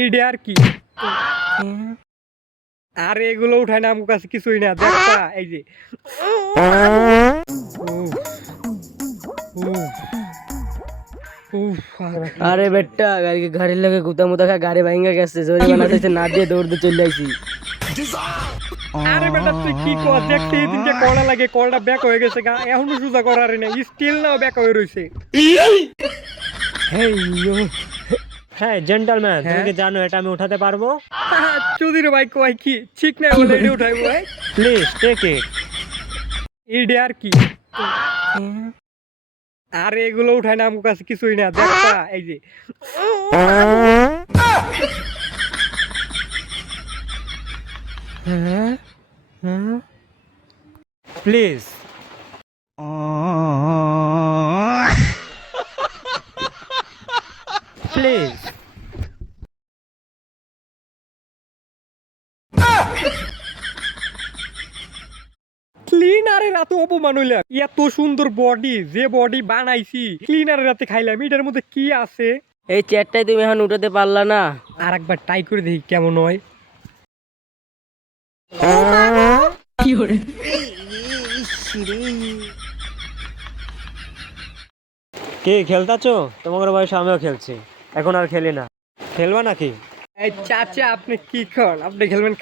এইটা আর কি? আরে এগুলো উঠায় না, আমার কাছে কিছুই না। দেখা এই যে আরে বেটা গাড়ির লগে গুতা মুতা খা গাড়ি ভাঙা গেছে জরিমানা চাইছে না দিয়ে দৌড়তে চলে আইছি। আরে বেটা তুই কি কর? দেখতে এই দিনকে কড়া লাগে, কড়া ব্যাক হয়ে গেছে গা, এখনো সোজা করার না, স্টিল নাও ব্যাক হয়ে রইছে। হ্যাঁ জেন্টলম্যান, তুমি হ্যাঁ? কি জানো এটা আমি উঠাতে পারবো? চুদির ভাই কয় কি ঠিক না বলে এটা উঠাইবো ভাই? Please take it. এইটা আর কি? আরে এগুলো উঠায় না, আমার কাছে কিছুই না। দেখা এই যে প্লিজ। প্লিজ। ক্লিনারের এত অপমান হইলাম, এত সুন্দর বডি, যে বডি বানাইছি ক্লিনারের রাতে খাইলাম, এটার মধ্যে কি আছে? এই চেয়ারটাই তুমি এখন উঠাতে পারলা না? আর একবার ট্রাই করে দেখি কেমন হয়। কে খেলতাছো? তোমার বয়সে আমিও খেলছি, এখন আর খেলি না। খেলবা নাকি? এই চাচা আপনি কি খান? আপনি খেলবেন?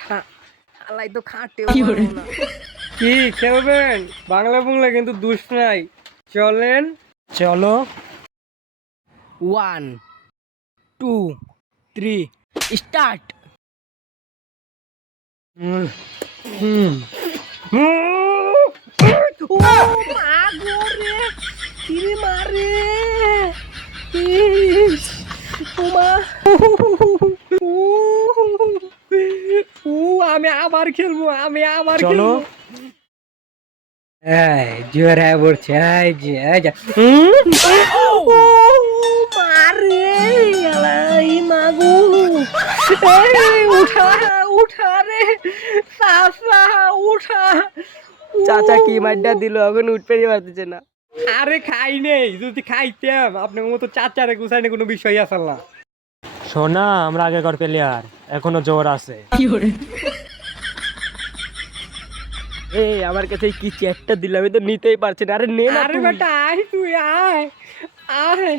খালাই তো খাটে কি খেলবেন? বাংলা বাংলা কিন্তু দুষ নাই, চলেন। চলো। 1 2 3 স্টার্ট। আমি আবার খেলবো, আমি আবার চলো। খেলবো। এই জোর হ্যাঁ বলছে, এই যে এই যে মারে আলাই মাগু, এই উঠা উঠা রে চাচা উঠা। চাচা কি মাড্ডা দিল, এখন উঠতে পারতেছে না। আরে খাই নেই, যদি খাইতাম আপনার মতো চাচারে গুছাইনে কোনো বিষয় আসল না। সোনা, আমরা আগেকার প্লেয়ার, এখনো জোর আছে। এই আমার কাছে কি চেয়ারটা দিলাম, আমি তো নিতেই পারছি না। আরে নে না আরে তুই। বেটা আয়, তুই আয় আয়।